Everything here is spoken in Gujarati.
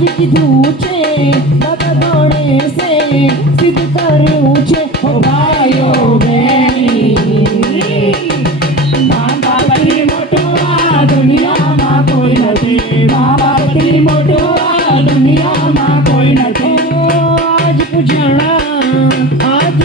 જ કીધું છે બાબા ગણેશે સિદ્ધ કર્યું છે. ઓ ભાઈઓ બહેની મોટો આ દુનિયામાં કોઈ નથી. મા બાપથી મોટો આ દુનિયામાં કોઈ નથી. આજ પૂજાણા, આજ